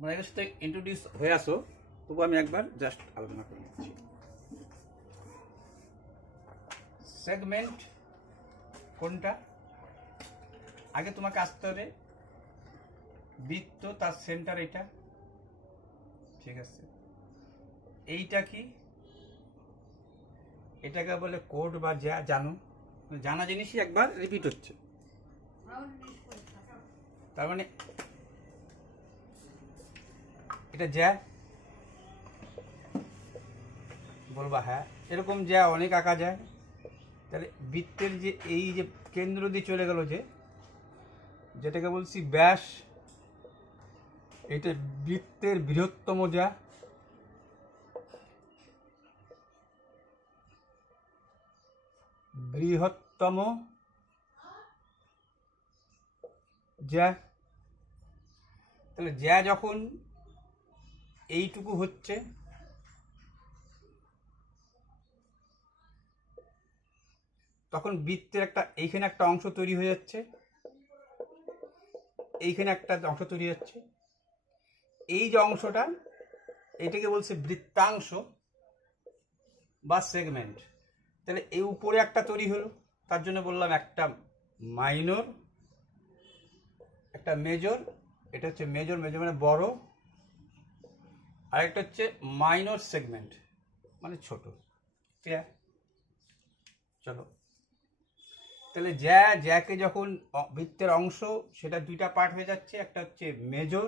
তোমরা এর সাথে ইন্ট্রোডিউস হয়ে আসো, তবু আমি একবার জাস্ট আলোচনা করে নিচ্ছি। সেগমেন্ট কোনটা? আগে তোমাকে আসতে হবে বৃত্ত, তার সেন্টার এটা, ঠিক আছে। এইটা কি? এটাকে বলে কোড বা যা, জানো, জানা জিনিসই একবার রিপিট হচ্ছে। তার মানে এটা যা বলবা, হ্যাঁ এরকম যা অনেক আঁকা যায়। তাহলে বৃত্তের যে এই যে কেন্দ্র দিয়ে চলে গেল, যে যেটাকে বলছি ব্যাস, এটা বৃত্তের বৃহত্তম যা, বৃহত্তম যা। তাহলে যা যখন এইটুকু হচ্ছে, তখন বৃত্তের একটা এইখানে একটা অংশ তৈরি হয়ে যাচ্ছে, এইখানে একটা অংশ তৈরি হচ্ছে। এই যে অংশটা, এটাকে বলছে বৃত্তাংশ বা সেগমেন্ট। তাহলে এই উপরে একটা তৈরি হলো, তার জন্য বললাম একটা মাইনর, একটা মেজর। এটা হচ্ছে মেজর, মেজর মানে বড়, আর একটা হচ্ছে মাইনর সেগমেন্ট মানে ছোট। চলো, তাহলে জ্যাকে যখন বৃত্তের অংশ, সেটা দুইটা পার্ট হয়ে যাচ্ছে, একটা হচ্ছে মেজর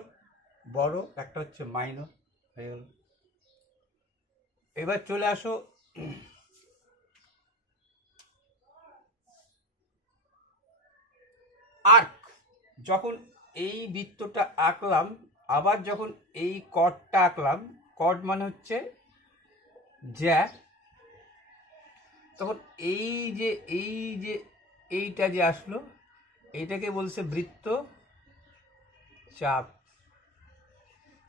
বড়, একটা হচ্ছে মাইনর হয়ে গেল। এবার চলে আসো আর্ক। যখন এই বৃত্তটা আঁকলাম, আবার যখন এই কর্ডটা আঁকলাম, কর্ড মানে হচ্ছে জ্যা, তখন এই যে এইটা যে আসলো, এইটাকে বলছে বৃত্ত চাপ।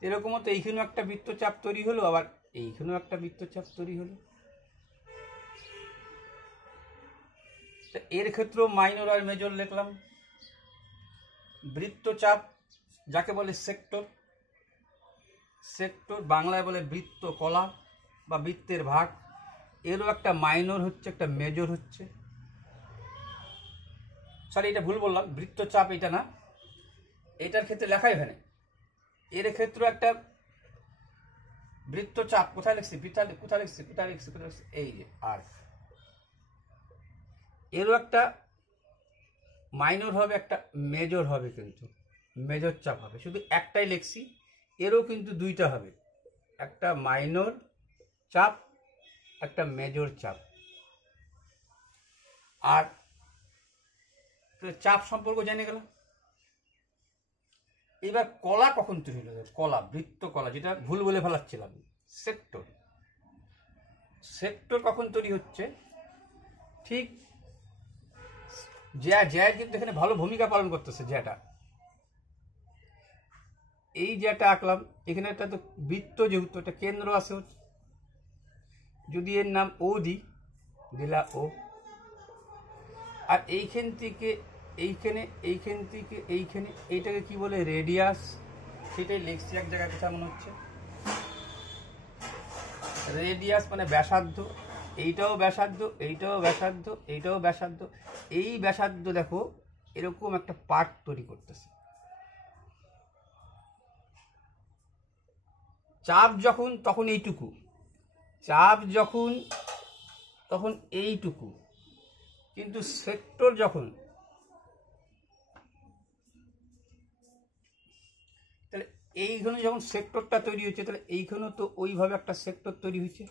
এরকমও তো এইখানেও একটা বৃত্তচাপ তৈরি হলো, আবার এইখানেও একটা বৃত্তচাপ তৈরি হলো। এর ক্ষেত্রেও মাইনর আর মেজর লিখলাম। বৃত্তচাপ যাকে বলে সেক্টর, সেক্টর বাংলায় বলে বৃত্ত কলা বা বৃত্তের ভাগ। এরও একটা মাইনর হচ্ছে, একটা মেজর হচ্ছে। সরি, এটা ভুল বললাম, বৃত্তচাপ এটা না, এটার ক্ষেত্রে লেখাই হয় না। এর ক্ষেত্রে একটা বৃত্তচাপ কোথায় লিখছি, কোথায় লিখছি, এই যে আর। এরও একটা মাইনর হবে, একটা মেজর হবে, কিন্তু মেজর চাপ হবে। শুধু একটাই লিখছি, এরও কিন্তু দুইটা হবে, একটা মাইনর চাপ, একটা মেজর চাপ। আর চাপ সম্পর্ক জেনে গেলাম। এবার কলা কখন তৈরি হলো? কলা, বৃত্ত কলা, যেটা ভুল বলে ফেলাচ্ছিলাম, সেক্টর। সেক্টর কখন তৈরি হচ্ছে? ঠিক জ্যা কিন্তু এখানে ভালো ভূমিকা পালন করতেছে। জ্যাটা, এই জ্যাটা আঁকলাম, এখানে একটা তো বৃত্ত, যেহেতু একটা কেন্দ্র আছে, যদি এর নাম ও দিলা ও, আর এইখান থেকে এইখানে, এইখান থেকে এইখানে, এইটাকে কি বলে? রেডিয়াস। সেটাই লিখছি এক জায়গায়, কথা মনে হচ্ছে রেডিয়াস মানে ব্যাসার্ধ। এইটাও ব্যাসার্ধ, এইটাও ব্যাসার্ধ, এইটাও ব্যাসার্ধ। এই ব্যাসার্ধ দেখো এরকম একটা পার্ট তৈরি করতেছে। চাপ যখন, তখন এইটুকু, চাপ যখন তখন এইটুকু, কিন্তু সেক্টর যখন, তাহলে এইখানে যখন সেক্টরটা তৈরি হচ্ছে, তাহলে এইখানেও তো ওইভাবে একটা সেক্টর তৈরি হয়েছে।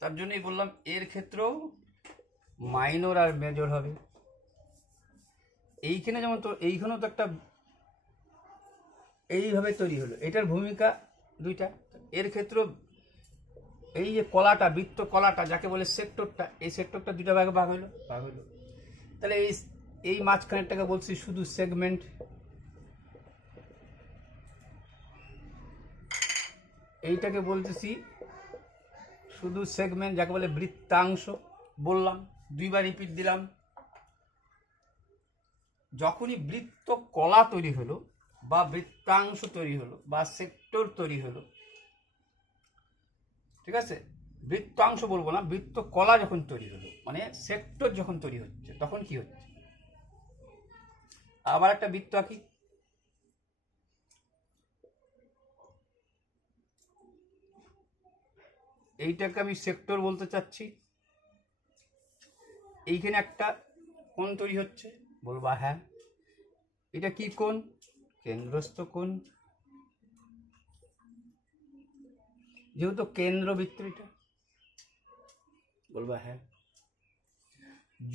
তার জন্যই বললাম এর ক্ষেত্রেও মাইনর আর মেজর হবে। এইখানে যেমন তো, এইখানেও তো একটা এইভাবে তৈরি হলো, এটার ভূমিকা দুইটা। এর ক্ষেত্রে এই যে কলাটা, বৃত্ত কলাটা যাকে বলে সেক্টরটা, এই সেক্টরটা দুইটা ভাগে ভাগ হলো। তাহলে এই মাঝখানেরটাকে বলছি শুধু সেগমেন্ট। এইটাকে বলতেছি শুধু সেগমেন্ট, যাকে বলে বৃত্তাংশ। বললাম, দুইবার রিপিট দিলাম। যখনই বৃত্ত কলা তৈরি হলো, বা বৃত্তাংশ তৈরি হলো বা সেক্টর তৈরি হলো, ঠিক আছে? বৃত্তাংশ বলবো না, বৃত্ত কলা যখন তৈরি হলো, মানে সেক্টর যখন তৈরি হচ্ছে, তখন কি হচ্ছে? আবার একটা বৃত্ত আঁকি। এইটাকে আমি সেক্টর বলতে চাচ্ছি। এইখানে একটা কোণ তৈরি হচ্ছে, বলবা হ্যাঁ। এটা কি কোণ? কেন্দ্রস্থ কোণ। যেহেতু কেন্দ্রবৃত্ত এটা, বলবা হ্যাঁ।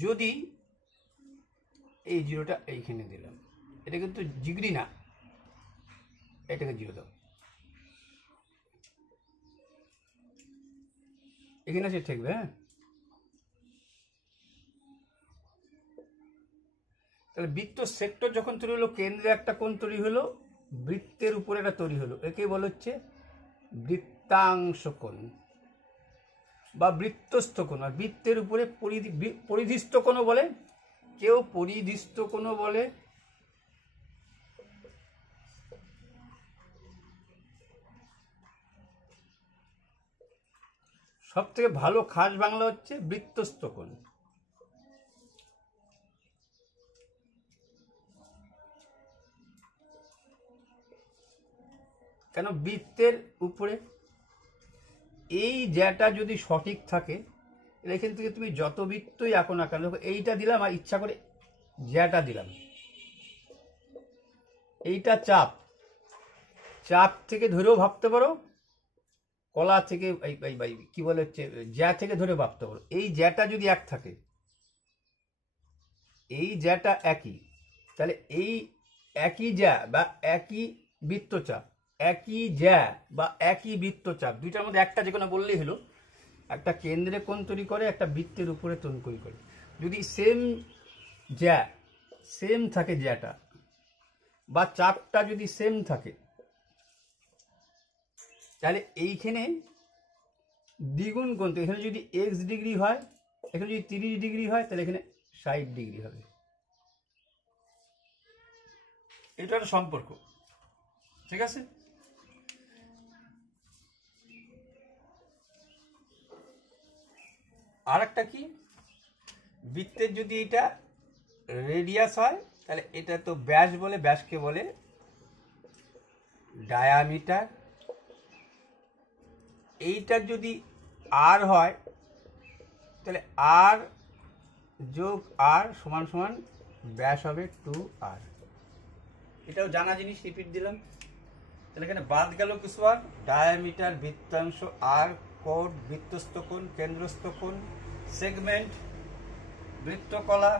যদি এই জিরোটা এইখানে দিলাম, এটা কিন্তু ডিগ্রি না, এটাকে জিরো দাও, এখানে সে ঠেকবে। হ্যাঁ, তাহলে বৃত্ত সেক্টর যখন তৈরি হলো, কেন্দ্রে একটা কোণ তৈরি হলো, বৃত্তের উপরে একটা তৈরি হলো, একে বলা হচ্ছে বৃত্তাংশ কোণ বা বৃত্তস্থ কোণ। আর বৃত্তের উপরে পরিধিস্থ কোণও বলে, কেউ পরিধিস্থ কোণও বলে। সব থেকে ভালো খাস বাংলা হচ্ছে বৃত্তস্থ কোণ। কেন? বৃত্তের উপরে এই জ্যাটা যদি সঠিক থাকে, এখান থেকে তুমি যত বৃত্তই আঁকো না কেন, এইটা দিলাম আর ইচ্ছা করে জ্যাটা দিলাম, এইটা চাপ, চাপ থেকে ধরেও ভাবতে পারো, কলা থেকে কি বলে হচ্ছে জ্যা থেকে ধরে ভাবতে পারো। এই জ্যাটা যদি এক থাকে, এই জ্যাটা একই, তাহলে এই একই জ্যা বা একই বৃত্তচাপ, একই জ্যা বা একই বৃত্তচাপ, দুইটার মধ্যে একটা যে কোনো বললেই হলো, একটা কেন্দ্রে কোণ তৈরি করে, একটা বৃত্তের উপরে কোণ তৈরি করে। যদি সেম জ্যা, সেম থাকে জ্যাটা বা চাপটা যদি সেম থাকে, তাহলে এইখানে দ্বিগুণ কোণ। এখানে যদি এক্স ডিগ্রি হয়, এখানে যদি 30 ডিগ্রি হয়, তাহলে এখানে 60 ডিগ্রি হবে। এটা একটা সম্পর্ক, ঠিক আছে? আর একটা কি, বৃত্তের যদি এটা রেডিয়াস হয়, তাহলে এটা তো ব্যাস বলে, ব্যাসকে বলে ডায়ামিটার। এইটা যদি আর হয়, তাহলে আর যোগ আর সমান সমান ব্যাস হবে 2r। এটাও জানা জিনিস, রিপিট দিলাম। তাহলে এখানে বাদ গেল কিছু আর, ডায়ামিটার, বৃত্তাংশ, আর, কোণ, বৃত্তস্থ কোণ, কেন্দ্রস্থ কোণ, সেগমেন্ট, বৃত্তকলা,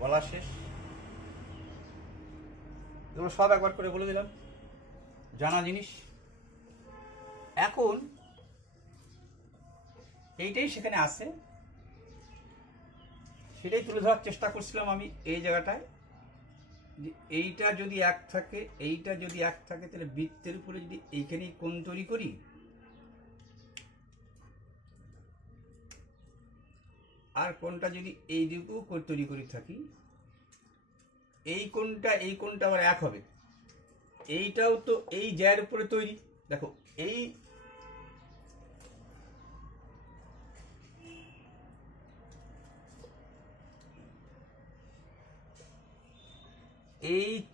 বলা শেষ। এগুলো সব একবার করে বলে দিলাম, জানা জিনিস। এখন এইটাই সেখানে আছে, সেটাই তুলে ধরার চেষ্টা করছিলাম আমি এই জায়গাটায়, যে এইটা যদি এক থাকে, এইটা যদি এক থাকে, তাহলে বৃত্তের উপরে যদি এইখানেই কোণ তৈরি করি, আর কোণটা যদি এই দিকেও তৈরি করে থাকি, এই কোণটা আবার এক হবে। এইটাও তো এই জ্যার উপরে তৈরি। দেখো এই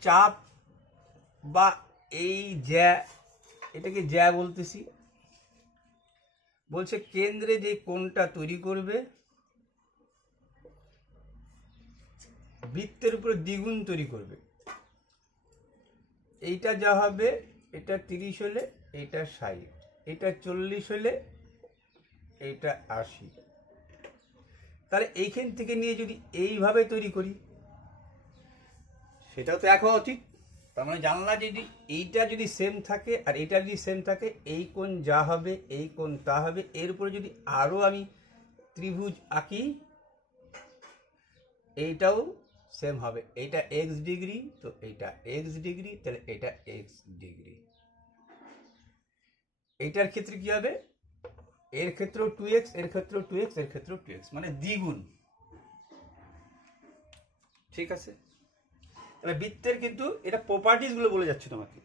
চাপ বা এই জ্যা, এটাকে জ্যা বলতেছি, বলছে কেন্দ্রে যে কোণটা তৈরি করবে, বৃত্তের উপরে দ্বিগুণ তৈরি করবে। এইটা যা হবে, এটা 30 হলে এটা 60, এটা 40 হলে এটা 80। তাহলে এইখান থেকে নিয়ে যদি এইভাবে তৈরি করি, সেটাও তো এক হওয়া উচিত। তার মানে জানলা যদি এইটা যদি সেম থাকে আর এটা যদি সেম থাকে, এই কোণ যা হবে এই কোণ তা হবে। এর উপরে যদি আরও আমি ত্রিভুজ আঁকি, এইটাও সেম হবে। এইটা এক্স ডিগ্রি, তো এইটা এক্স ডিগ্রি, তাহলে এটা এক্স ডিগ্রি। এইটার ক্ষেত্রে কি হবে, এর ক্ষেত্রেও 2x, এর ক্ষেত্রেও 2x, এর ক্ষেত্রেও 2x, মানে দ্বিগুণ। ঠিক আছে? তাহলে বৃত্তের কিন্তু এটা প্রপার্টিসগুলো বলে যাচ্ছে তোমাকে।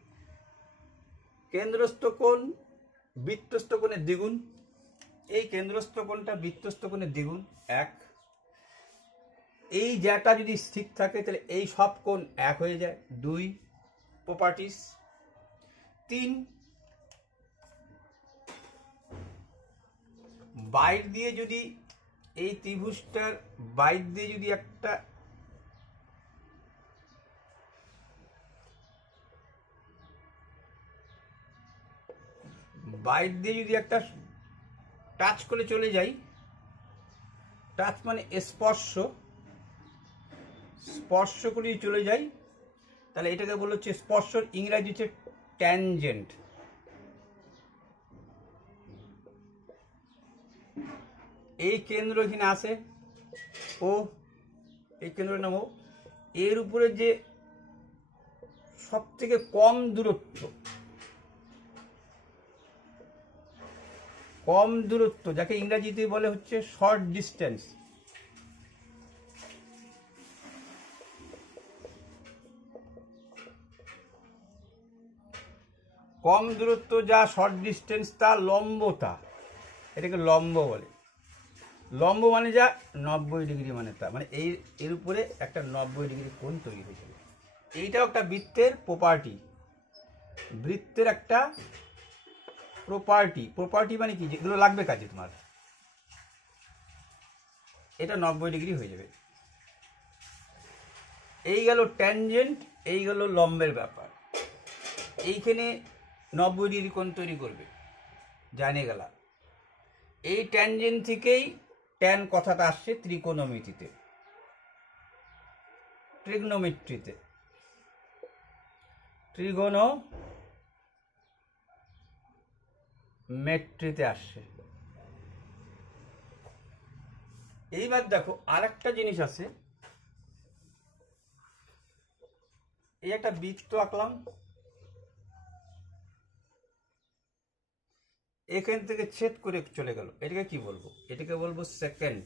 কেন্দ্রস্থ কোণ বৃত্তস্থ কোণের দ্বিগুণ, এই কেন্দ্রস্থ কোণটা বৃত্তস্থ কোণের দ্বিগুণ 1। এই যেটা যদি ঠিক থাকে তাহলে এই সব কোণ 1 হয়ে যায় 2 প্রপার্টিস। 3 বাইর দিয়ে যদি এই ত্রিভুজটার বাইর দিয়ে যদি একটা বাইর দিয়ে যদি একটা টাচ করে চলে যাই, টাচ মানে স্পর্শ, স্পর্শ করে চলে যাই, তাহলে এটাকে বলা হচ্ছে স্পর্শর ইংরাজি হচ্ছে ট্যানজেন্ট। এই কেন্দ্র এখানে আসে ও, এই কেন্দ্রের নাম ও, এর উপরে যে সব থেকে কম দূরত্ব, কম দূরত্ব যাকে ইংরেজিতে বলে হচ্ছে শর্ট ডিস্টেন্স, কম দূরত্ব যা শর্ট ডিস্টেন্স তা লম্বতা, এটাকে লম্ব বলে। লম্ব মানে যা 90 ডিগ্রি, মানে তা মানে এর উপরে একটা 90 ডিগ্রি কোণ তৈরি হয়ে যাবে। এইটাও একটা বৃত্তের প্রপার্টি, বৃত্তের একটা প্রপার্টি। প্রপার্টি মানে কি, যেগুলো লাগবে কাজে তোমার, এটা 90 ডিগ্রি হয়ে যাবে। এই গেল ট্যানজেন্ট, এই গেল লম্বের ব্যাপার। এইখানে 90 ডিগ্রি কোণ তৈরি করবে, জানিয়ে গেল। এই ট্যানজেন্ট থেকেই ট্যান কথাটা আসছে ত্রিকোণমিতিতে, ট্রিগনোমেট্রিতে, ট্রিগোনোমেট্রিতে আসছে। এইবার দেখো আরেকটা জিনিস আছে, এই একটা বৃত্ত আঁকলাম, এখান থেকে ছেদ করে চলে গেল, এটাকে কি বলবো, এটাকে বলবো সেকেন্ড,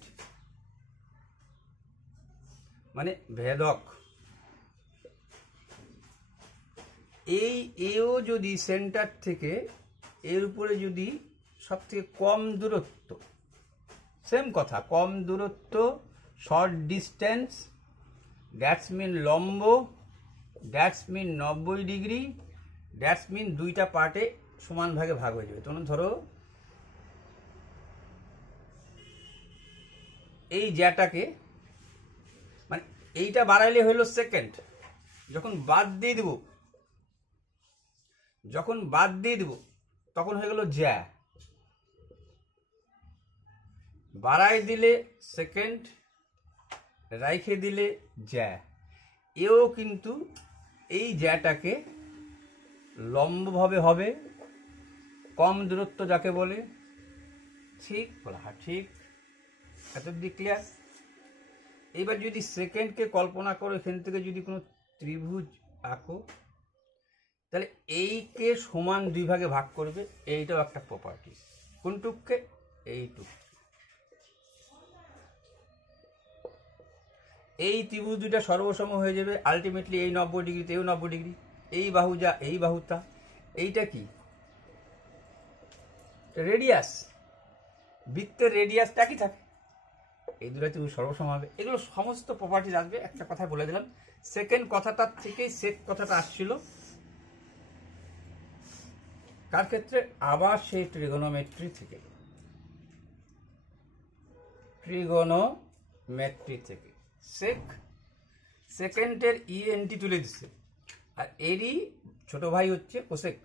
মানে ভেদক। এই এও যদি সেন্টার থেকে এর উপরে যদি সব থেকে কম দূরত্ব, সেম কথা, কম দূরত্ব, শর্ট ডিস্টেন্স, দ্যাটস মিন লম্ব, that's mean 90 degree, that's mean দুইটা পার্টে সমান ভাগে ভাগ হয়ে যাবে। তখন ধরো এই জ্যাটাকে, মানে এইটা বাড়াইলে হইলো সেকেন্ড, যখন বাদ দিয়ে দেব, যখন বাদ দিয়ে দেব তখন হয়ে গেল জ্যা, বাড়াই দিলে সেকেন্ড, রাইখে দিলে জ্যা। এও কিন্তু এই জ্যাটাকে লম্বভাবে হবে, কম দূরত্ব যাকে বলে, ঠিক বলা, হ্যাঁ ঠিক, এতদিক ক্লিয়ার। এবার যদি সেকেন্ডকে কল্পনা করো, এখান থেকে যদি কোনো ত্রিভুজ আঁকো, তাহলে এইকে সমান দুই ভাগে ভাগ করবে, এইটাও একটা প্রপার্টি। কোনটুককে, এইটুক। এই ত্রিভুজ দুইটা সর্বসম হয়ে যাবে, আলটিমেটলি এই 90 ডিগ্রিতে এই 90 ডিগ্রি, এই বাহু যা এই বাহু তা। এইটা কি, রেডিয়াস, বৃত্তের রেডিয়াসটা কি থাকে, এই দুটো ত্রিভুজ সর্বসম হবে। এগুলো সমস্ত প্রপার্টিজ আসবে। একটা কথা বলে দিলাম, সেকেন্ড কথাটার থেকেই সেক কথাটা আসছিল, কার ক্ষেত্রে, আবার সেই ট্রিগোনোমেট্রি থেকে, ট্রিগোনোমেট্রি থেকে সেক, সেকেন্ডের ইএনটি তুলে দিচ্ছে, আর এরই ছোট ভাই হচ্ছে কোসেক,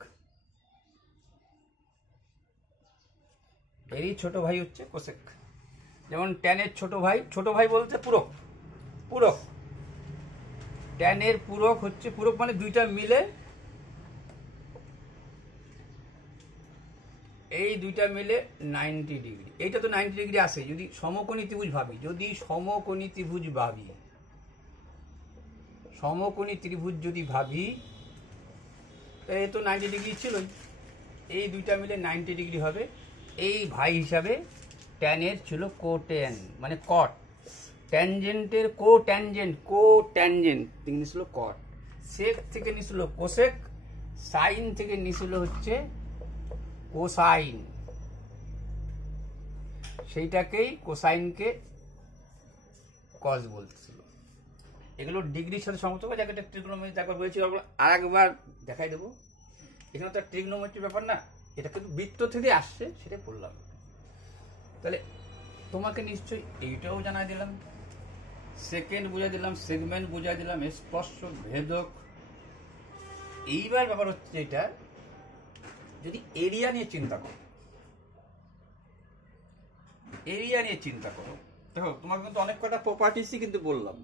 এরই ছোট ভাই হচ্ছে কোসেক। যেমন ট্যানের ছোট ভাই বলতে পূরক, পূরক, ট্যানের পূরক হচ্ছে, পূরক মানে দুইটা মিলে, এই দুইটা মিলে 90 ডিগ্রি। এইটা তো 90 ডিগ্রি আসে যদি সমকোণী ত্রিভুজ ভাবি, যদি সমকোণী ত্রিভুজ ভাবি, সমকোণী ত্রিভুজ যদি ভাবি, তাহলে তো 90 ডিগ্রি ছিলই, এই দুইটা মিলে 90 ডিগ্রি হবে। এই ভাই হিসাবে ট্যানের ছিল কোটেন, মানে কট, ট্যানজেন্টের কো ট্যানজেন্ট থেকে নিছিল কট, সেক থেকে নিছিল কোসেক, সাইন থেকে নিছিল হচ্ছে কোসাইন, সেইটাকেই কোসাইনকে কজ বলতেছিল। এগুলো ডিগ্রির সাথে সমস্ত যাকে ট্রিগনোমেট্রি একবার বলেছি, আর একবার দেখাই দেবো। এখানে তো ট্রিগনোমেট্রির ব্যাপার না, এটা কিন্তু বৃত্ত থেকে আসছে, সেটাই বললাম। তাহলে তোমাকে নিশ্চয়ই এইটাও জানাই দিলাম, সেকেন্ড বুঝাই দিলাম, সেগমেন্ট বুঝাই দিলাম, স্পর্শ ভেদক। এইবার ব্যাপার হচ্ছে এটা, যদি এরিয়া নিয়ে চিন্তা করো, এরিয়া নিয়ে চিন্তা করো, দেখো তোমাকে কিন্তু অনেক কটা প্রপার্টিসই কিন্তু বললাম।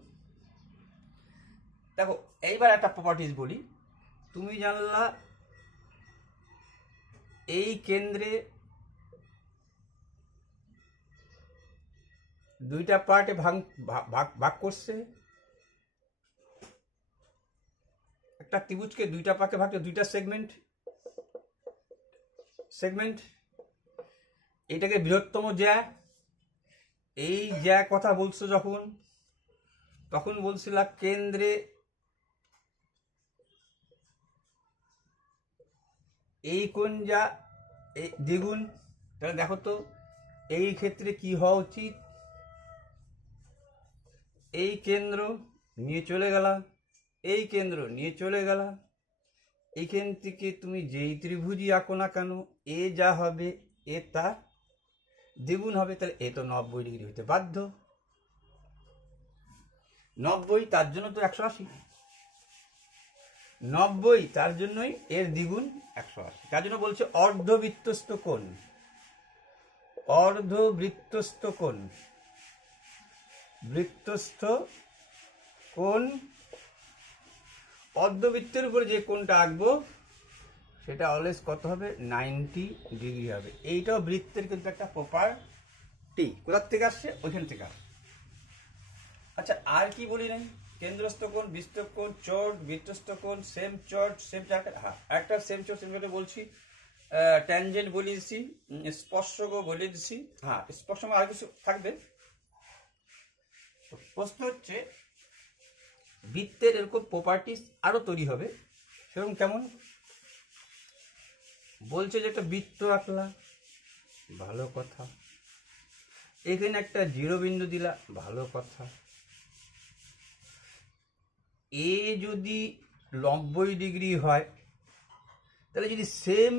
দেখো এইবার একটা প্রপার্টিস বলি, তুমি জানলা এই কেন্দ্রে দুইটা পার্টে ভাগ করছে, একটা ত্রিভুজকে দুইটা পার্টে ভাগ করে দুইটা সেগমেন্ট, এইটাকে বৃহত্তম জ্যা। এই জ্যা কথা বলছো যখন, তখন বলছিলা কেন্দ্রে এই কোণ যা দ্বিগুণ। তাহলে দেখো তো এই ক্ষেত্রে কি হওয়া উচিত, এই কেন্দ্র নিয়ে চলে গেলা, এই কেন্দ্র নিয়ে চলে গেলা, এইখান থেকে তুমি যেই ত্রিভুজই আঁকো না কেন, এ যা হবে এ তা দ্বিগুণ হবে। তাহলে এ তো 90 ডিগ্রি হতে বাধ্য, 90, তার জন্য তো 180, 90 তার জন্যই এর দ্বিগুণ 180। তার জন্য বলছে অর্ধবৃত্তস্থ কোণ, অর্ধবৃত্তস্থ কোণ, বৃত্তস্থ কোণ, অর্ধবৃত্তের উপরে যে কোণটা আঁকবো সেটা অলওয়েজ কত হবে, 90 ডিগ্রি হবে। এইটাও বৃত্তের কিন্তু একটা প্রপার্টি। কোথার থেকে আসছে, ওইখান থেকে আসছে। আচ্ছা আর কি বলি নাই, কেন্দ্রস্থ কোণ, বৃত্ত কোণ, চোট, বৃত্তস্থ কোণ, সেম চট, সেম চার্ট। হ্যাঁ একটা সেম চট সেম চটে বলছি, ট্যানজেন্ট বলে দিচ্ছি, স্পর্শকও বলে দিচ্ছি। হ্যাঁ স্পর্শ আর কিছু থাকবে। প্রশ্ন হচ্ছে বৃত্তের এরকম প্রপার্টিস আরো তৈরি হবে, সেরকম কেমন বলছে যে একটা বৃত্ত আঁকলা, ভালো কথা, এখানে একটা জিরো বিন্দু দিলা, ভালো কথা। এ যদি 90 ডিগ্রি হয়, তাহলে যদি সেম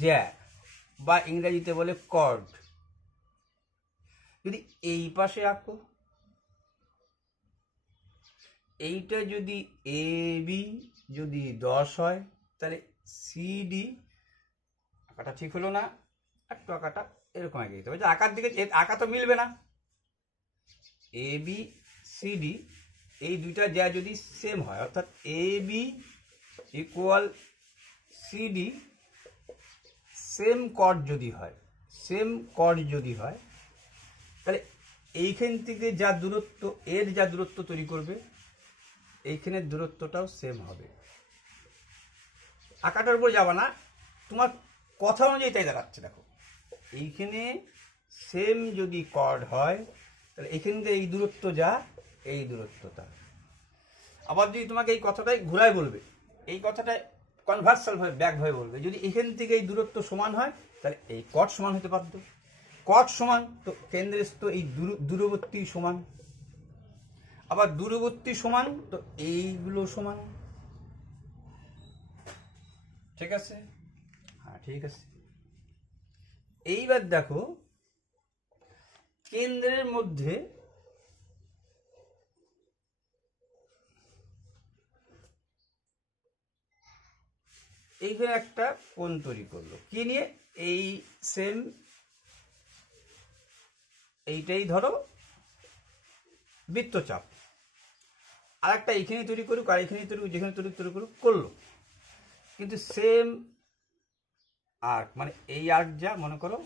জ্যা বা ইংরেজিতে বলে কর্ড, যদি এই পাশে আঁকো, এইটা যদি এ বি যদি 10 হয়, তাহলে সিডি আঁকাটা ঠিক হলো না, একটু আঁকাটা এরকম আঁকে দিতে হবে। আঁকার দিকে আঁকা তো মিলবে না, এ বি সিডি এই দুইটা যা যদি সেম হয়, অর্থাৎ A B equal C D same chord যদি হয়, তাহলে এইখান থেকে যা দূরত্ব, এর যা দূরত্ব তৈরি করবে, এইখানের দূরত্বটাও সেম হবে। আঁকাটার উপর যাবা না, তোমার কথা অনুযায়ী তাই দেখাচ্ছে। দেখো এইখানে সেম যদি কর্ড হয়, তাহলে এখান থেকে এই দূরত্ব যা, এই দূরত্বটা। আবার যদি তোমাকে এই কথাটাই ঘুরায় বলবে, এই কথাটাই কনভার্সাল ভাবে ব্যাক ভাবে বলবে, যদি এখান থেকে এই দূরত্ব সমান হয়, তাহলে এই কট সমান হতে বাধ্য। কট সমান তো কেন্দ্রস্থ এই দূরবর্তী সমান, আবার দূরবর্তী সমান তো এইগুলো সমান। ঠিক আছে, হ্যাঁ ঠিক আছে। এইবার দেখো কেন্দ্রের মধ্যে এইখানে একটা কোণ তৈরি করলো, কি নিয়ে, এই সেম এইটাই ধরো বৃত্তচাপ, আর একটা এইখানে তৈরি করুক, আর এইখানে তৈরি করুক, যেখানে তৈরি করুক, করলো, কিন্তু সেম আর্ক, মানে এই আর্ক যা মনে করো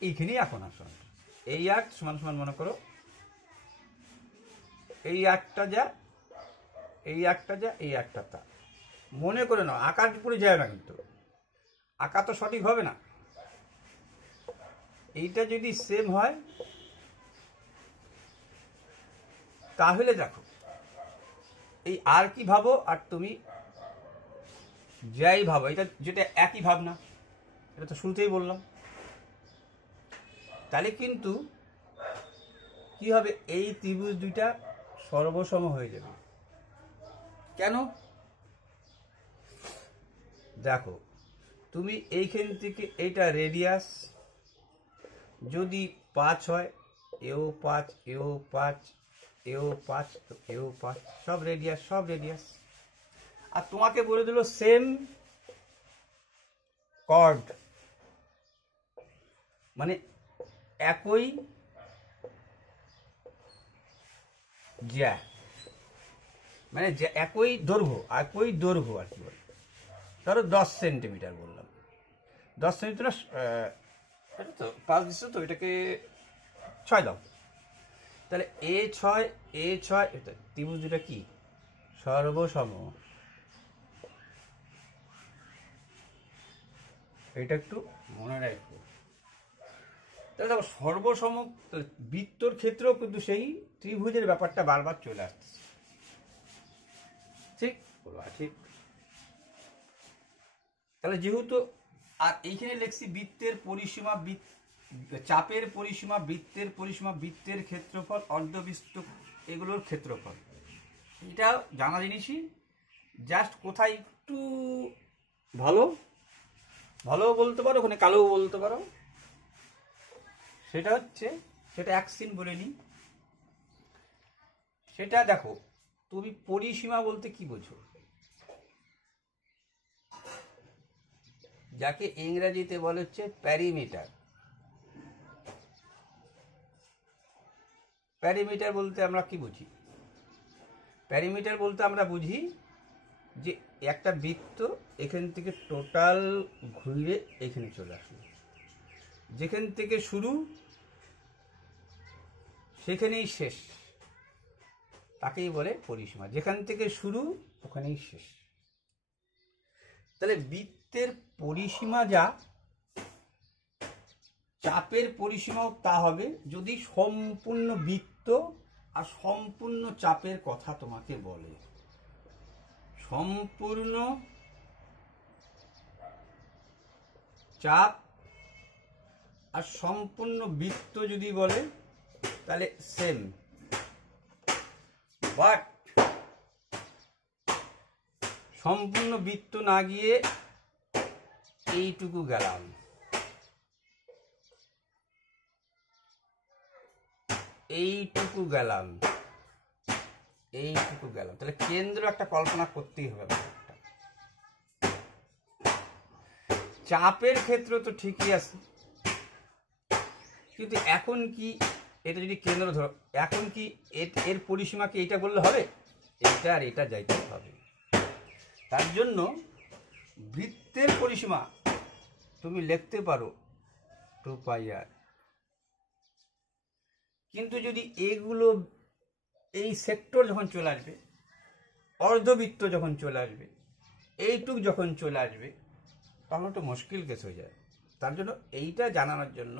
এইখানেই এখন আসুন, এই আর্ক সমান সমান মনে করো এই আর্কটা যা, এই আর্কটা যা, এই আর্কটা তা, মনে করে নাও, আঁকার উপরে যায় না, কিন্তু আঁকা তো সঠিক হবে না। এইটা যদি সেম হয় তাহলে দেখো এই আর কি ভাবো আর তুমি যাই ভাবো, এটা যেটা একই ভাবনা, এটা তো শুরুতেই বললাম। তাহলে কিন্তু কি হবে, এই ত্রিভুজ দুইটা সর্বসম হয়ে যাবে। কেন? দেখো তুমি এইখান থেকে এইটা রেডিয়াস যদি 5 হয়, এও 5, এও 5, এও 5, এও 5, সব রেডিয়াস, সব রেডিয়াস। আর তোমাকে বলে দিল সেম কর্ড, মানে একই জ্যা, মানে একই দৈর্ঘ্য, একই দৈর্ঘ্য আর কি বলে। ধরো 10 সেন্টিমিটার বললাম, 10 সেন্টিমিটার, এটা তো 5 দিচ্ছ, তো এটাকে 6 দাও। তাহলে A6 এটা ত্রিভুজ দুটা কি সর্বসম, এটা একটু মনে রাখবো। তাহলে দেখো সর্বসম বৃত্তর ক্ষেত্রেও কিন্তু সেই ত্রিভুজের ব্যাপারটা বারবার চলে আসছে। ঠিক বলো, ঠিক। তাহলে যেহেতু আর এইখানে লিখছি বৃত্তের পরিসীমা, চাপের পরিসীমা, বৃত্তের পরিসীমা, বৃত্তের ক্ষেত্রফল, অর্ধবৃত্ত এগুলোর ক্ষেত্রফল, এটা জানা জিনিসই। জাস্ট কোথায় একটু ভালো ভালোও বলতে পারো, ওখানে কালোও বলতে পারো, সেটা হচ্ছে, সেটা এক সিন বলে নিই। সেটা দেখো তুমি পরিসীমা বলতে কি বোঝো, যাকে ইংরেজিতে বলে হচ্ছে প্যারিমিটার। প্যারিমিটার বলতে আমরা কি বুঝি? প্যারিমিটার বলতে আমরা বুঝি যে একটা বৃত্ত এখান থেকে টোটাল ঘুরে এখানে চলে আসলো, যেখান থেকে শুরু সেখানেই শেষ, তাকেই বলে পরিসীমা। যেখান থেকে শুরু ওখানেই শেষ। তাহলে বৃত্তের পরিসীমা যা, চাপের পরিসীমাও তা হবে, যদি সম্পূর্ণ বৃত্ত আর সম্পূর্ণ চাপের কথা তোমাকে বলে। সম্পূর্ণ চাপ আর সম্পূর্ণ বৃত্ত যদি বলে তাহলে সেম, বাট সম্পূর্ণ বৃত্ত না গিয়ে এইটুকু গেলাম, এইটুকু গেলাম, এইটুকু গেলাম, তাহলে কেন্দ্র একটা কল্পনা করতেই হবে। চাপের ক্ষেত্র তো ঠিকই আছে, কিন্তু এখন কি এটা যদি কেন্দ্র ধরো, এখন কি এর পরিসীমাকে এইটা বললে হবে? এটা আর এটা যাইতে হবে। তার জন্য বৃত্তের পরিসীমা তুমি লিখতে পারো 2πr, কিন্তু যদি এগুলো এই সেক্টর যখন চলে আসবে, অর্ধবৃত্ত যখন চলে আসবে, এইটুক যখন চলে আসবে, তখন একটু মুশকিল কেস হয়ে যায়। তার জন্য এইটা জানানোর জন্য,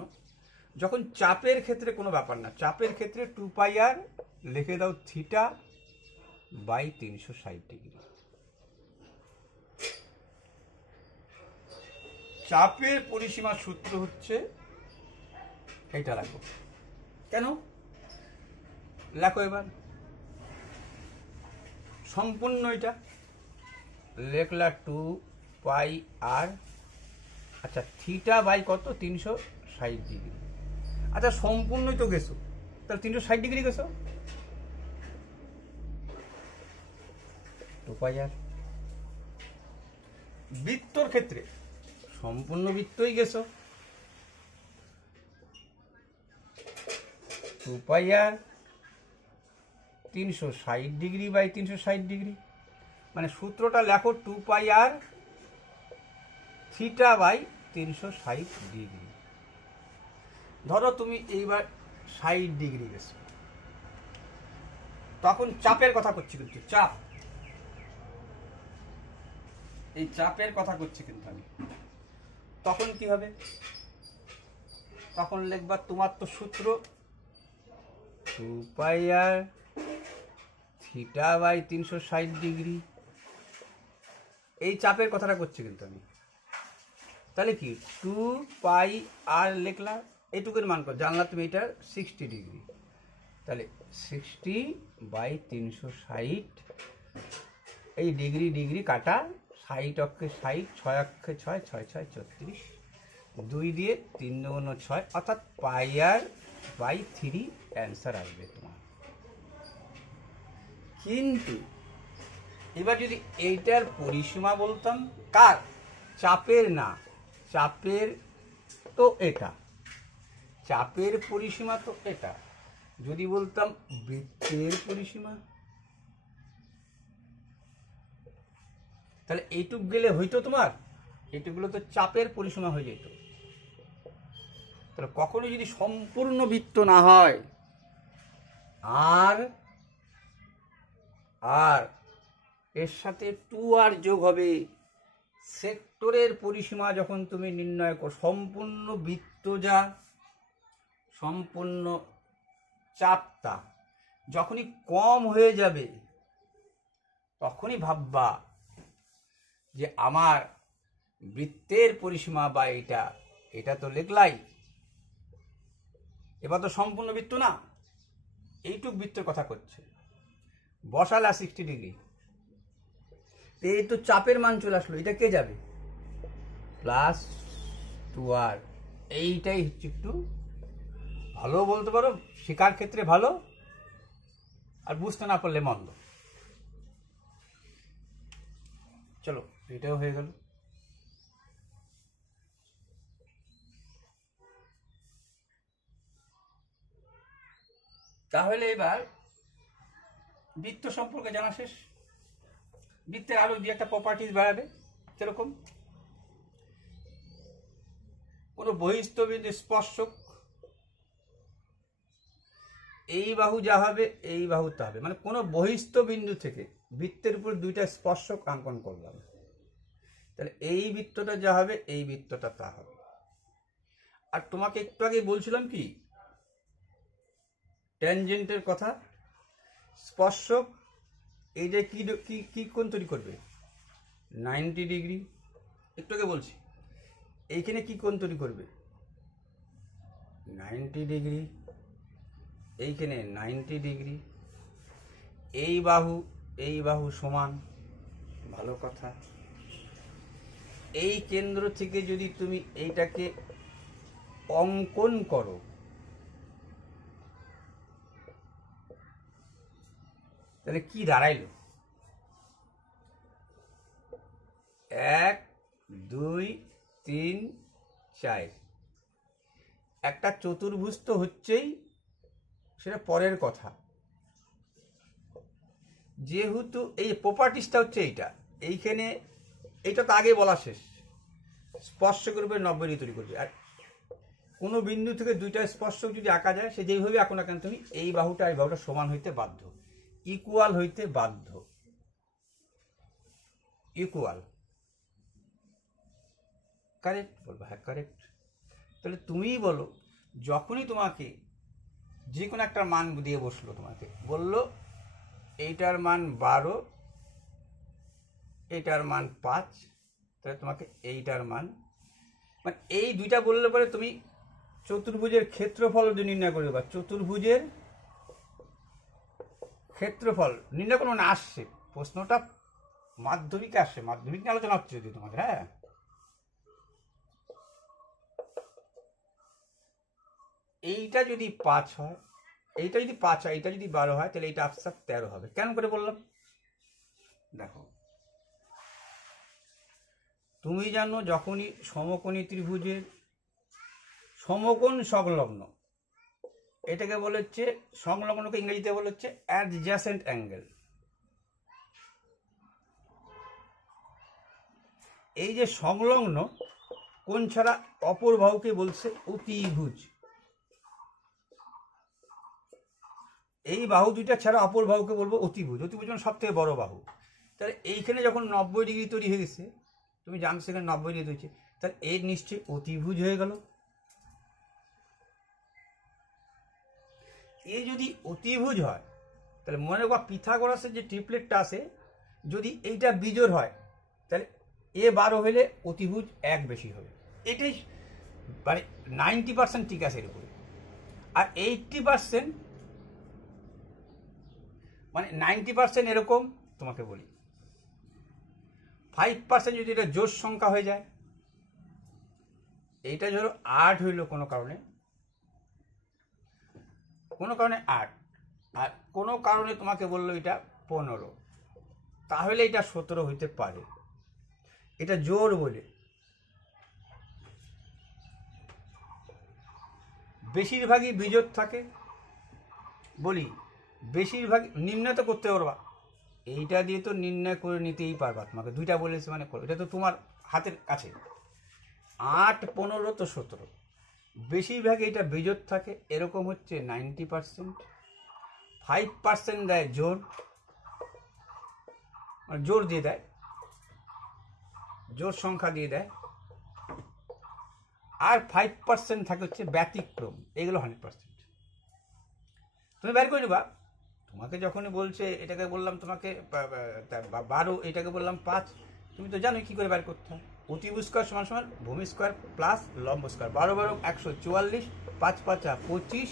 যখন চাপের ক্ষেত্রে কোনো ব্যাপার না, চাপের ক্ষেত্রে 2πr লিখে দাও θ/360 ডিগ্রি। চাপের পরিসীমার সূত্র হচ্ছে এইটা, লেখো। কেন লেখো এবার, সম্পূর্ণ এটা লেখলা 2πr, আচ্ছা θ/, কত 360 ডিগ্রি। আচ্ছা সম্পূর্ণই তো গেছো, তাহলে 360 ডিগ্রি গেছো, 2πr। বৃত্তর ক্ষেত্রে সম্পূর্ণ বৃত্তই গেছো, 2πr 360 ডিগ্রি/360 ডিগ্রি, মানে সূত্রটা লেখো 2πr θ/360 ডিগ্রি। ধরো তুমি এইবার 60 ডিগ্রি গেছো, তখন চাপের কথা করছি, কিন্তু চাপ এই চাপের কথা করছি কিন্তু আমি। তখন কি হবে? তখন লিখবা তোমার তো সূত্র 2πr θ/360 এই চাপের কথাটা করছি কিন্তু আমি। তাহলে কি 2πr লিখলাম, এইটুকুর মান কর জানলা তুমি, এটা 60°। তাহলে 60/360, এই ডিগ্রি ডিগ্রি কাটা, 60 অক্ষে 60, 6 অক্ষে 6, 6 6 36, 2 দিয়ে 3 × 6, অর্থাৎ πr/3 অ্যান্সার আসবে তোমার। কিন্তু এবার যদি এইটার পরিসীমা বলতাম, কার? চাপের না, চাপের তো এটা, চাপের পরিসীমা তো এটা। যদি বলতাম বৃত্তের পরিসীমা, তাহলে এইটুক গেলে হইতো তোমার, এইটুকগুলো তো চাপের পরিসীমা হয়ে যেত। তাহলে কখনো যদি সম্পূর্ণ বৃত্ত না হয়, আর আর এর সাথে 2r যোগ হবে, সেক্টরের পরিসীমা যখন তুমি নির্ণয় করো, সম্পূর্ণ বৃত্ত যা, সম্পূর্ণ চাপটা যখনই কম হয়ে যাবে, তখনই ভাববা যে আমার বৃত্তের পরিসীমা বা এটা, এটা তো লিখলাই, এবার তো সম্পূর্ণ বৃত্ত না, এইটুক বৃত্তের কথা করছে। বসালা 60°, এই তো চাপের মান চলে আসলো, এটা কে যাবে? +2r। এইটাই হচ্ছে একটু ভালো বলতে পারো, শেখার ক্ষেত্রে ভালো, আর বুঝতে না পারলে মন্দ। চলো, এটাও হয়ে গেল। তাহলে এবার বৃত্ত সম্পর্কে জানা শেষ। বৃত্তের আরো যে একটা প্রপার্টিজ বাড়াবে, সেরকম কোনো বহিস্থ বিন্দু স্পর্শক, এই বাহু যা হবে এই বাহু তা হবে, মানে কোনো বহিস্থ বিন্দু থেকে বৃত্তের উপর দুইটা স্পর্শক অঙ্কন করলাম, তাহলে এই বৃত্তটা যা হবে এই বৃত্তটা তা হবে। আর তোমাকে একটু আগে বলছিলাম কি, ট্যানজেন্টের কথা। স্পর্শক এই যে কি কোণ তৈরি করবে? 90°। একটু আগে বলছি, এইখানে কি কোণ তৈরি করবে? 90°। এইখানে 90°। এই বাহু সমান, ভালো কথা। এই কেন্দ্র থেকে যদি তুমি এইটাকে অঙ্কন করো, তাহলে কি দাঁড়াইল? 1 2 3 4, একটা চতুর্ভুজ তো হচ্ছেই, সেটা পরের কথা। যেহেতু এই প্রপার্টিসটা হচ্ছে এইটা, এইখানে এইটা তো আগে বলা শেষ। স্পর্শক রূপে 90° তৈরি করবে, আর কোনো বিন্দু থেকে দুইটা স্পর্শক যদি আঁকা যায়, সে যেইভাবে আঁকো না কেন, তুমি এই বাহুটা এই বাহুটা সমান হইতে বাধ্য, ইকুয়াল হইতে বাধ্য, ইকুয়াল। কারেক্ট বলবো? হ্যাঁ কারেক্ট। তাহলে তুমিই বলো, যখনই তোমাকে যে কোনো একটা মান দিয়ে বসলো, তোমাকে বললো এইটার মান 12, এইটার মান 5, তাহলে তোমাকে এইটার মান, মানে এই দুইটা বললে পরে তুমি চতুর্ভুজের ক্ষেত্রফল নির্ণয় করবে, বা চতুর্ভুজের ক্ষেত্রফল নির্ণয় করবো না। আসছে প্রশ্নটা, মাধ্যমিকে আসছে, মাধ্যমিক নিয়ে আলোচনা হচ্ছে যদি তোমাদের। হ্যাঁ, এইটা যদি 5 হয়, এইটা যদি 5 হয়, এইটা যদি 12 হয়, তাহলে এইটা আফসার 13 হবে। কেন করে বললাম? দেখো, তুমি জানো যখনই সমকোণী ত্রিভুজের সমকোণ সংলগ্ন, এটাকে বলে হচ্ছে, সংলগ্নকে ইংরেজিতে বলে হচ্ছে অ্যাডজেসেন্ট অ্যাঙ্গেল। এই যে সংলগ্ন কোণ ছাড়া অপর বাহুকে বলছে অতিভুজ। এই বাহু দুইটা ছাড়া অপর বাহুকে বলবো অতিভুজ। অতিভুজ মানে সব থেকে বড় বাহু। তাহলে এইখানে যখন 90° তৈরি হয়ে গেছে, তুমি জানো সেখানে 90 দিয়ে দিয়েছে, তাহলে এর নিশ্চয়ই অতিভুজ হয়ে গেল। এ যদি অতিভুজ হয় তাহলে মনে রাখবা পিথাগোরাসের যে ট্রিপলেটটা আসে, যদি এইটা বিজোড় হয় তাহলে এ 12 হলে অতিভুজ 1 বেশি হবে। এটাই মানে 90% ঠিক আছে এর উপরে। আর 80% মানে 90% এরকম তোমাকে বলি, 5% যদি এটা জোড় সংখ্যা হয়ে যায়, এইটা ধরো 8 হইল কোনো কারণে 8, আর কোনো কারণে তোমাকে বললো এটা 15, তাহলে এটা 17 হইতে পারে। এটা জোড় বলে। বেশিরভাগই বিজোড় থাকে বলি, বেশিরভাগ নির্ণয় তো করতে পারবা, এইটা দিয়ে তো নির্ণয় করে নিতেই পারবা। তোমাকে দুইটা বলেছে মানে করো, এটা তো তোমার হাতের কাছে। 8, 15 তো 17, বেশিরভাগ এটা বিজোড় থাকে, এরকম হচ্ছে 90%। 5% দেয় জোড়, মানে জোড় দিয়ে দেয়, জোড় সংখ্যা দিয়ে দেয়। আর 5% থাকে হচ্ছে ব্যতিক্রম, এগুলো 100%। তুমি বের করে নেবা। তোমাকে যখনই বলছে, এটাকে বললাম তোমাকে 12, এটাকে বললাম 5, তুমি তো জানোই কী করে বের করতে হয়। অতিভুজ স্কোয়ার সমান সমান ভূমি স্কোয়ার প্লাস লম্ব স্কোয়ার, 12 12 144, 5 5 25,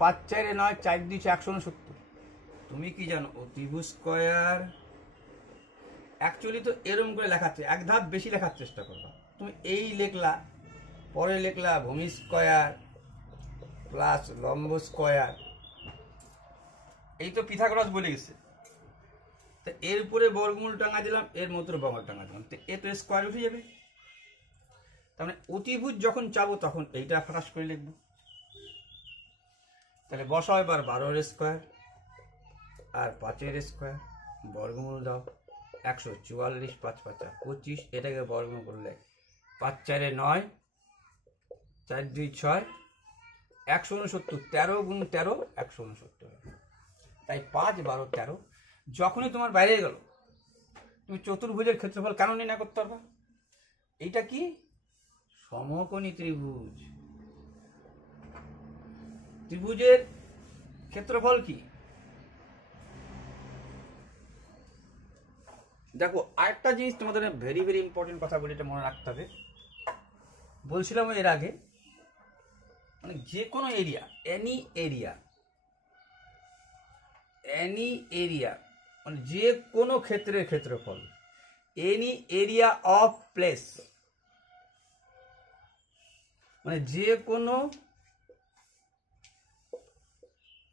5 4 9, 4 2 169। তুমি কি জানো অতিভুজ স্কোয়ার অ্যাকচুয়ালি তো এরম করে লেখাচ্ছে, এক ধাপ বেশি লেখার চেষ্টা করবা। তুমি এই লেখলা, পরে লেখলা ভূমি স্কোয়ার প্লাস লম্ব স্কোয়ার, এই তো পিথাগোরাস বলে গেছে। তো এর উপরে বর্গমূল টাঙা দিলাম, এর মধ্যে বর্গমূল টাঙা দিলাম, তো এ তো স্কোয়ার উঠে যাবে। তার মানে অতিভুজ যখন চাবো তখন এইটা ফাঁস করে লিখবো। তাহলে বসাও এবার 12 স্কোয়ার আর 5 স্কোয়ার, বর্গমূল দাও 144, 5 5 25, এটাকে বর্গমূল করলে 5 4 9, 4 2 6, 169, 13 গুণ 13 169। তাই 5 12 13। যখনই তোমার বাইরে গেল, তুমি চতুর্ভুজের ক্ষেত্রফল কেন নির্ণয় করতে পারবা? এইটা কি সমকোণী ত্রিভুজ, ত্রিভুজের ক্ষেত্রফল কি? দেখো আরেকটা জিনিস তোমাদের ভেরি ভেরি ইম্পর্টেন্ট কথা বলে, এটা মনে রাখতে হবে। বলছিলাম এর আগে, মানে যে কোনো এরিয়া, এনি এরিয়া মানে যে কোনো ক্ষেত্রের ক্ষেত্রফল, এনি এরিয়া অফ প্লেস, মানে যে কোনো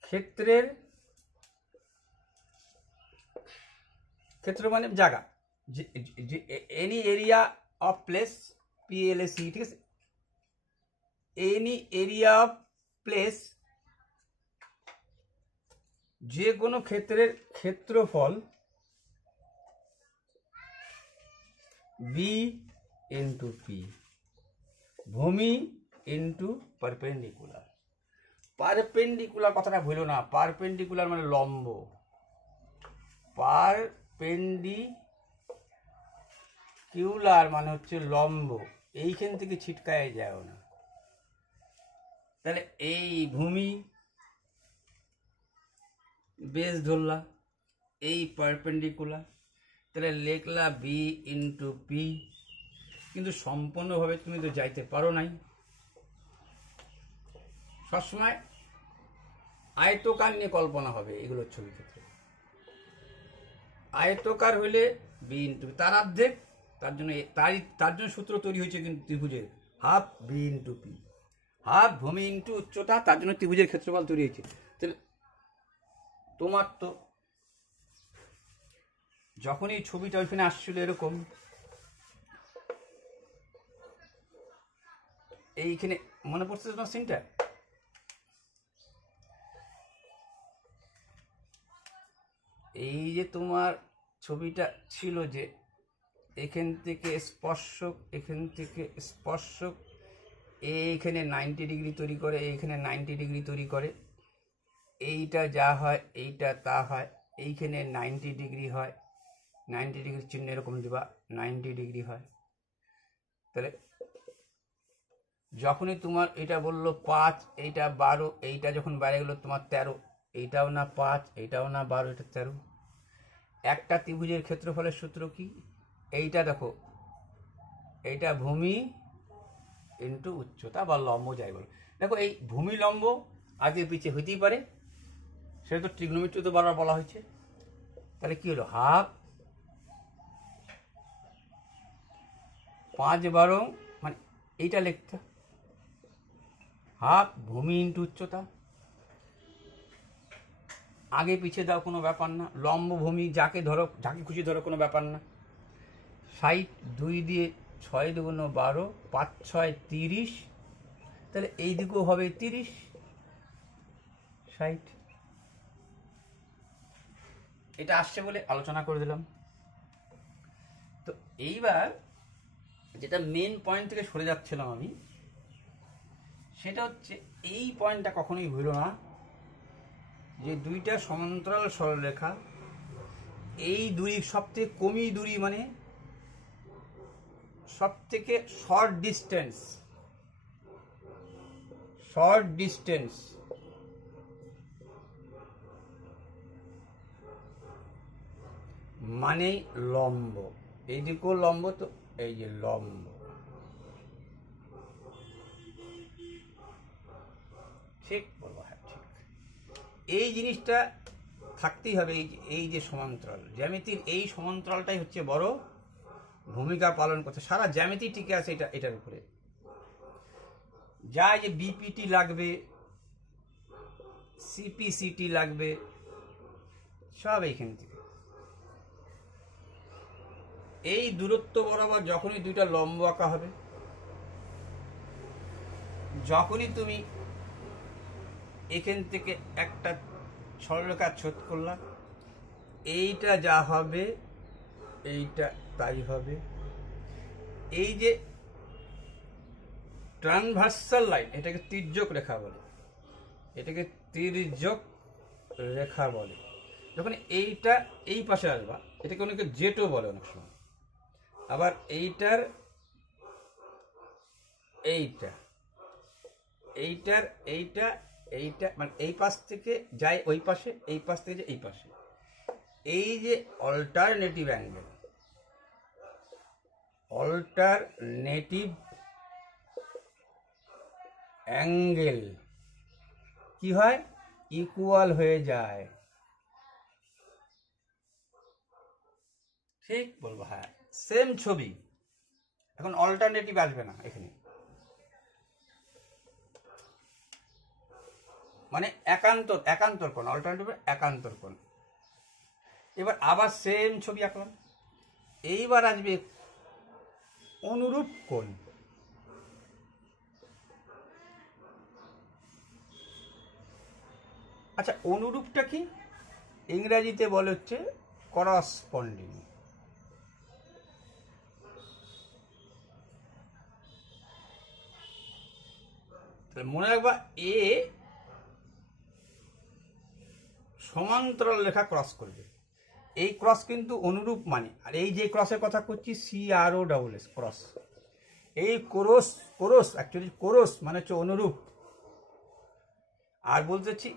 ক্ষেত্রের ক্ষেত্র মানে জায়গা, any area of place, PLAC, ঠিক আছে। এনি এরিয়া অফ প্লেস, যে কোনো ক্ষেত্রের ক্ষেত্রফল B ইন্টু P, ভূমি ইন্টু পারপেন্ডিকুলার। পারপেন্ডিকুলার কথাটা ভুলো না, পারপেন্ডিকুলার মানে লম্ব, পারপেন্ডিকুলার মানে হচ্ছে লম্ব, এইখান থেকে ছিটকায় যাও না। তাহলে এই ভূমি বেস ধরলা, এই পারপেন্ডিকুলার, তাহলে লেখলা B ইন্টু P। কিন্তু সম্পূর্ণভাবে তুমি তো যাইতে পারো নাই। সবসময় আয়তকার নিয়ে কল্পনা হবে এগুলোর ছবি ক্ষেত্রে। আয়তকার হলে B ইন্টু, তার অর্ধেক, তার জন্য সূত্র তৈরি হয়েছে কিন্তু ত্রিভুজের, half B into P, half ভূমি ইন্টু উচ্চতা, তার জন্য ত্রিভুজের ক্ষেত্রফল তৈরি হয়েছে। তাহলে তোমার তো যখন এই ছবিটা ওইখানে আসছিল এরকম, এইখানে মনে পড়ছে তোমার সিনটা, এই যে তোমার ছবিটা ছিল যে এখান থেকে স্পর্শক, এখান থেকে স্পর্শক এইখানে 90 ডিগ্রি তৈরি করে, এইখানে 90 ডিগ্রি তৈরি করে, এইটা যা হয় এইটা তা হয়, এইখানে 90 ডিগ্রি হয়, 90 ডিগ্রির চিহ্ন এরকম দিবা, 90 ডিগ্রি হয়। তাহলে যখনই তোমার এটা বললো 5, এইটা 12, এইটা যখন বাইরে গেলো তোমার 13, এইটাও না 5, এইটাও না 12, এটা 13। একটা ত্রিভুজের ক্ষেত্রফলের সূত্র কি? এইটা দেখো, এইটা ভূমি ইন্টু উচ্চতা বা লম্ব যাই বলো। দেখো এই ভূমি লম্ব আগে পিছিয়ে হইতেই পারে, সেটা তো ট্রিগনোমেট্রি তো বারবার বলা হয়েছে। তাহলে কি হলো, হাফ 5 12, মানে এইটা লিখতে হাফ ভূমি ইন্টু উচ্চতা। আগে পিছিয়ে দাও কোনো ব্যাপার না, লম্ব ভূমি যাকে ধরো, যাকে খুশি ধরো, কোনো ব্যাপার না। 60, 2 দিয়ে 6 দুগুণ 12, 5 6 30, তাহলে এই দিকেও হবে 30, 60। এটা আসছে বলে আলোচনা করে দিলাম। তো এইবার যেটা মেন পয়েন্ট থেকে সরে যাচ্ছিলাম আমি, সেটা হচ্ছে এই পয়েন্টটা কখনোই হইল না যে দুইটা সমান্তরাল সরলরেখা, এই দূরি সবথেকে কমই দূরি, মানে সবথেকে শর্ট ডিস্টেন্স মানে লম্ব, এইদিকেও লম্ব, তো এই যে লম্ব, ঠিক বলবো, হ্যাঁ ঠিক। এই জিনিসটা থাকতেই হবে। এই যে সমান্তরাল জ্যামিতির, এই সমান্তরালটাই হচ্ছে বড় ভূমিকা পালন করছে, সারা জ্যামিতি টিকে আছে এটার উপরে। যা যে বিপিটি লাগবে, সিপিসিটি লাগবে, সব এইখান থেকে। এই দূরত্ব বরাবর যখনই দুইটা লম্ব আঁকা হবে, যখনই তুমি এখান থেকে একটা সরলরেখা ছোট করলাম, এইটা যা হবে এইটা তাই হবে। এই যে ট্রান্সভার্সাল লাইন, এটাকে তির্যক রেখা বলে, এটাকে তির্যক রেখা বলে। যখন এইটা এই পাশে আসবা, এটাকে অনেকে জেটও বলে অনেক সময়। আবার এইটার এইটা এইটার এইটা এইটা, মানে এই পাশ থেকে যায় ওই পাশে, এই পাশ থেকে যায় এই পাশে। এই যে অল্টারনেটিভ অ্যাঙ্গেল কি হয়, ইকুয়াল হয়ে যায়, ঠিক বলবো, হ্যাঁ সেম ছবি। এখন অল্টারনেটিভ আসবে না এখানে, মানে একান্তর কোণ, অল্টারনেটিভ একান্তর কোণ। এবার আবার সেম ছবি আঁকলাম, এইবার আসবে অনুরূপ কোণ। আচ্ছা, অনুরূপটা কি? ইংরেজিতে বলে হচ্ছে করসপন্ডিং। তাহলে মনে রাখবা, এ সমান্তরাল রেখা ক্রস করবে, এই ক্রস কিন্তু অনুরূপ মানে। আর এই যে ক্রসের কথা করছি, CROSS ক্রস, এই কোরস অ্যাকচুয়ালি কোরস মানে হচ্ছে অনুরূপ। আর বলতেছি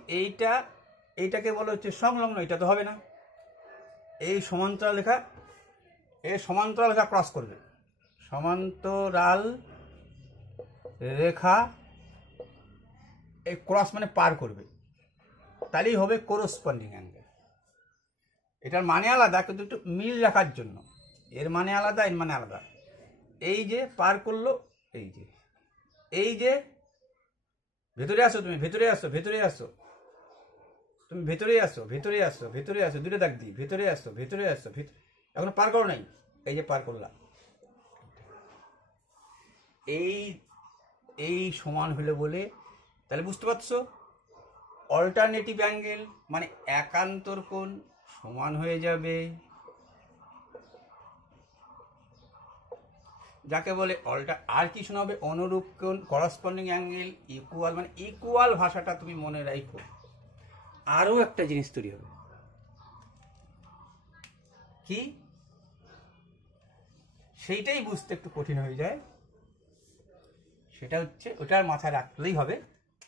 এইটাকে বলা হচ্ছে সংলগ্ন, এটা তো হবে না। এই সমান্তরাল রেখা ক্রস করবে, সমান্তরাল রেখা এই ক্রস মানে পার করবে, তাহলেই হবে কোরসপন্ডিং অ্যাঙ্গেল। এটার মানে আলাদা, কিন্তু একটু মিল রাখার জন্য, এর মানে আলাদা, এর মানে আলাদা। এই যে পার করলো, এই যে ভেতরে আসো, তুমি ভেতরে আসো, তুমি ভেতরে আসো, দূরে দাগ দিই, ভেতরে আসো, এখনো পার করো নাই, এই যে পার করলাম। এই সমান হলে বলে, তাহলে বুঝতে পারছো, অল্টারনেটিভ অ্যাঙ্গেল মানে একান্তর কোণ সমান হয়ে যাবে, যাকে বলে আর কি শোনা হবে, অনুরূপ কোণ, করসপন্ডিং অ্যাঙ্গেল, ইকুয়াল, মানে ইকুয়াল ভাষাটা তুমি মনে রাখো। আরও একটা জিনিস তৈরি হবে, কি সেইটাই বুঝতে একটু কঠিন হয়ে যায়। সেটা হচ্ছে ওটার মাথায় রাখলেই হবে।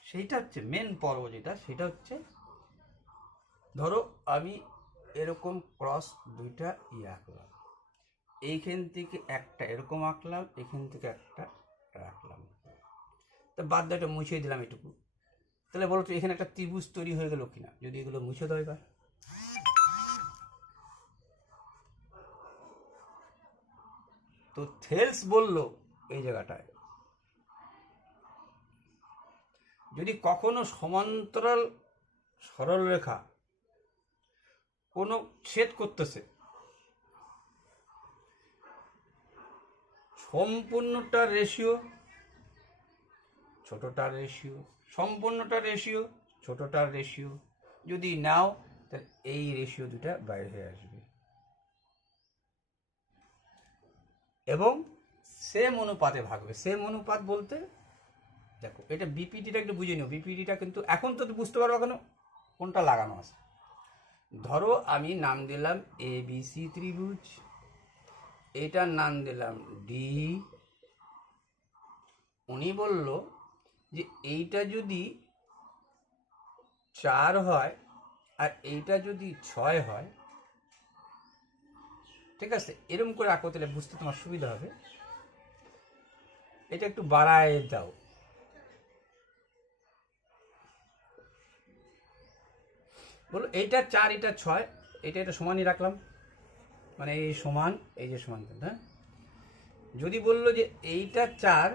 সেইটা হচ্ছে মেন পর্ব যেটা, সেটা হচ্ছে ধরো আমি এরকম ক্রস দুইটা আঁকলাম, এইখান থেকে একটা এরকম আঁকলাম, এখান থেকে একটা রাখলাম, তো বাদ দাওটা মুছে দিলাম এটুকু। তাহলে বলো তো এখানে একটা ত্রিভুজ তৈরি হয়ে গেল কিনা যদি এগুলো মুছে দেয়? এবার তো থেলস বলল এই জায়গাটায় যদি কখনো সমান্তরাল সরল রেখা কোনো ছেদ করতেছে, সম্পূর্ণটা রেশিও, ছোটটার রেশিও, সম্পূর্ণটার রেশিও, ছোটটার রেশিও যদি নাও, তাহলে এই রেশিও দুটা বাইরে হয়ে আসবে এবং সেম অনুপাতে ভাগবে। সেম অনুপাত বলতে দেখো এটা বিপিডিটা একটু বুঝে নিও। বিপিডিটা কিন্তু এখন তো বুঝতে পারবো কেন কোনটা লাগানো আছে। ধরো আমি নাম দিলাম ABC ত্রিভুজ, এটার নাম দিলাম ডি। উনি বলল যে এইটা যদি 4 হয় আর এইটা যদি 6 হয়, ঠিক আছে, এরকম করে আঁকো, তাহলে বুঝতে তোমার সুবিধা হবে। এটা একটু বাড়ায় দাও। বলো এইটা 4 এটা 6, এটা সমানই রাখলাম, মানে এই সমান এই যে সমান, হ্যাঁ। যদি বললো যে এইটা 4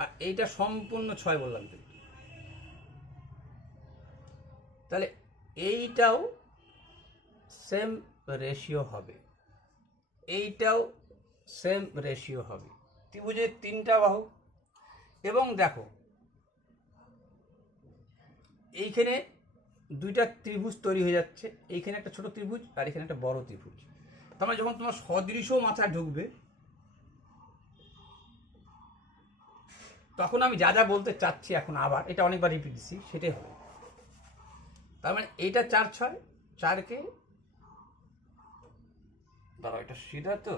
আর এইটা সম্পূর্ণ 6 বললাম, তাহলে এইটাও সেম রেশিও হবে, এইটাও সেম রেশিও হবে। ত্রিভুজের 3টা বাহু। এবং দেখো এইখানে দুইটা ত্রিভুজ তৈরি হয়ে যাচ্ছে, এইখানে একটা ছোট ত্রিভুজ আর এখানে একটা বড় ত্রিভুজ। তার মানে যখন তোমার সদৃশ মাথায় ঢুকবে তখন আমি যা যা বলতে চাচ্ছি এখন আবার এটা অনেকবার রিপিট দিচ্ছি, সেটাই হবে। তার মানে এইটা 4 6, 4কে দাঁড়াও, এটা সিধা তো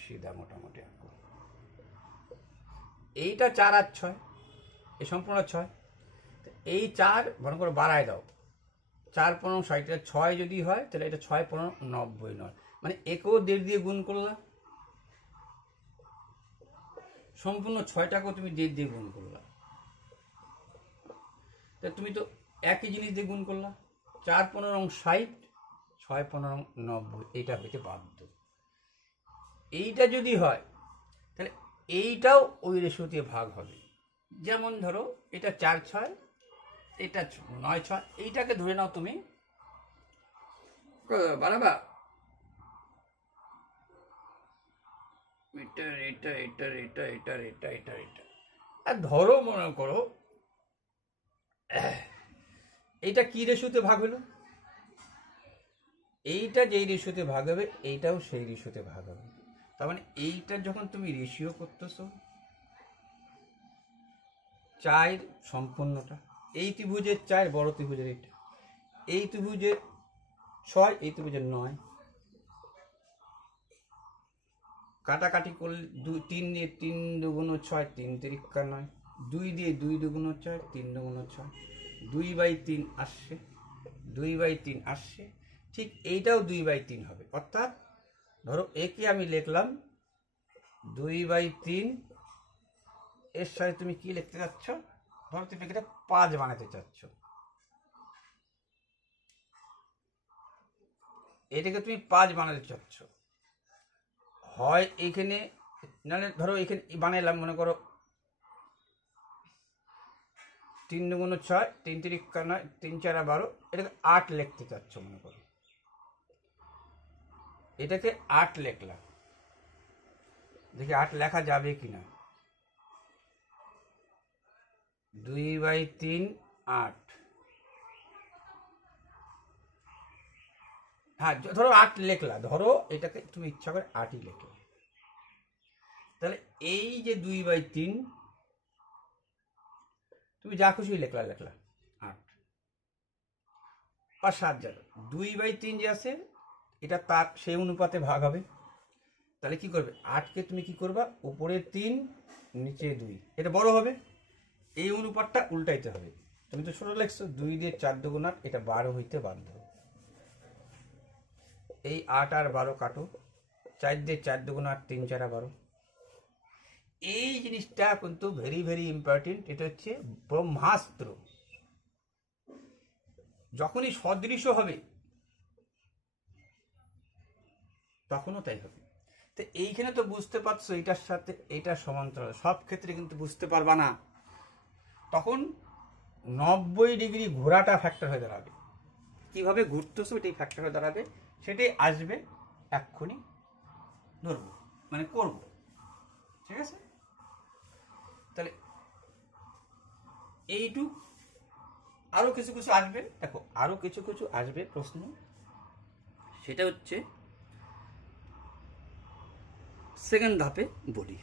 সিধা মোটামুটি আঁকো। এইটা 4 আর 6, এই সম্পূর্ণ 6, এই 4 মনে করে বাড়ায় দাও, 4 15 60, 6 যদি হয় তাহলে এটা 6 15 90 নয়, মানে একেও 1.5 দিয়ে গুণ করলা, সম্পূর্ণ 6টাকেও তুমি 1.5 দিয়ে গুণ করলা, তা তুমি তো একই জিনিস দিয়ে গুণ করলা। 4 15 60, 6 15 90, এইটা হইতে বাধ্য। এইটা যদি হয় তাহলে এইটাও ওই রেশিও দিয়ে ভাগ হবে। যেমন ধরো এটা 4 6, এটা 9 6, এইটাকে ধরে নাও তুমি বাড়াবা, এটা এটা এটা এটা এটা এটা এটা এটা, আর ধরো মনে করো এইটা কি রেশিওতে ভাগ হলো, এইটা যেই রেশিওতে ভাগ হবে এইটাও সেই রেশিওতে ভাগ হবে। তার মানে এইটা যখন তুমি রেশিও করতেছো 4 সম্পূর্ণটা, এই ত্রিভুজের 4 বড় ত্রিভুজের এটা, এই ত্রিভুজের 6, এই ত্রিভুজের 9, কাটাকাটি করলে 3 দিয়ে 3 দুগুণ 6, 3 তিরিকা 9, 2 দিয়ে 2 দুগুণ 6, 3 দুগুণ 6, 2/3 আসছে, 2/3 আসছে। ঠিক এইটাও 2/3 হবে। অর্থাৎ ধরো একে আমি লিখলাম 2/3, এর সাথে তুমি কি লিখতে চাচ্ছ, ধরো তুমি এটা 5 বানাতে চাচ্ছ, এটাকে তুমি 5 বানাতে চাচ্ছ, হয় এইখানে, নাহলে ধরো এখানে বানাইলাম মনে করো 3 দুগুণ 6, 3 তিরিকা 9, 3 4 12, এটাকে 8 লিখতে চাচ্ছ মনে করো, এটাকে 8 লিখলাম, দেখি 8 লেখা যাবে কিনা। 2/3 8, হ্যাঁ ধরো 8 লিখলা, ধরো এটাকে তুমি ইচ্ছা করে 8ই লিখলা, তাহলে এই যে 2/3 তুমি যা খুশি লিখলা 8 আর 7 যাবে, 2/3 যে আছে এটা তার সেই অনুপাতে ভাগ হবে, তাহলে কি করবে, 8কে তুমি কি করবা, উপরে 3 নিচে 2, এটা বড় হবে, এই অনুপাতটা উল্টাইতে হবে। তুমি তো ছোট লিখছো, 2 দিয়ে 4 দুগুণ 8, এটা 12 হইতে বাধ্য। এই 8 আর 12 কাটো, 4 দিয়ে 4 দুগুণ 8, 3 4 12। এই জিনিসটা কিন্তু ভেরি ভেরি ইম্পর্টেন্ট, এটা হচ্ছে ব্রহ্মাস্ত্র। যখনই সদৃশ হবে তখনও তাই হবে। তো এইখানে তো বুঝতে পারছো এটার সাথে এইটার সমান্তরাল, সব ক্ষেত্রে কিন্তু বুঝতে পারবা না, তখন 90 ডিগ্রি ঘোরাটা ফ্যাক্টর হয়ে দাঁড়াবে। কিভাবে ঘুরতেছো এটাই ফ্যাক্টর হয়ে দাঁড়াবে, সেটাই আসবে এক্ষুনি ধরবো, মানে করব, ঠিক আছে। তাহলে এইটুক, আরো কিছু কিছু আসবে, দেখো আরো কিছু কিছু আসবে প্রশ্ন, সেটা হচ্ছে সেকেন্ড ধাপে বলি।